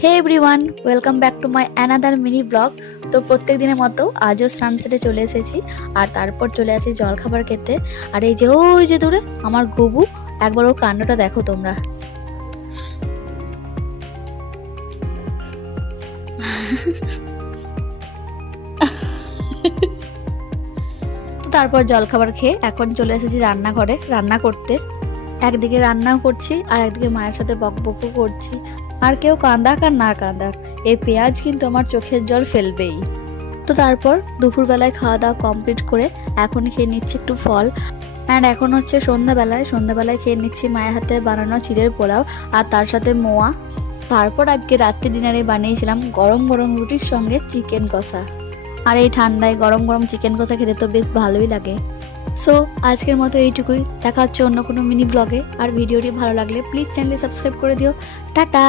Hey everyone, welcome back to my another mini blog. তো প্রত্যেক দিনের মতো আজও সানসেটে চলে এসেছি আর তারপর চলে আসি জলখাবার খেতে। আর এই যে ওই যে দূরে আমার গবু, একবার ওর কাণ্ডটা দেখো তোমরা। তো তারপর জলখাবার খেয়ে এখন চলে এসেছি রান্নাঘরে রান্না করতে। একদিকে রান্নাও করছি আর একদিকে মায়ের সাথে বকবকও করছি। আর কেউ কাঁদাক আর না কাঁদাক, এই পেঁয়াজ কিন্তু আমার চোখের জল ফেলবেই। তো তারপর দুপুরবেলায় খাওয়া দাওয়া কমপ্লিট করে এখন খেয়ে নিচ্ছি একটু ফল। অ্যান্ড এখন হচ্ছে সন্ধ্যাবেলায় খেয়ে নিচ্ছি মায়ের হাতে বানানো চিড়ের পোলাও আর তার সাথে মোয়া। তারপর আজকে রাত্রি ডিনারে বানিয়েছিলাম গরম গরম রুটির সঙ্গে চিকেন কষা। আর এই ঠান্ডায় গরম গরম চিকেন কষা খেতে তো বেশ ভালোই লাগে। সো আজকের মতো এইটুকুই, দেখা হচ্ছে অন্য কোনো মিনি ব্লগে। আর ভিডিওটি ভালো লাগলে প্লিজ চ্যানেলে সাবস্ক্রাইব করে দিও। টাটা।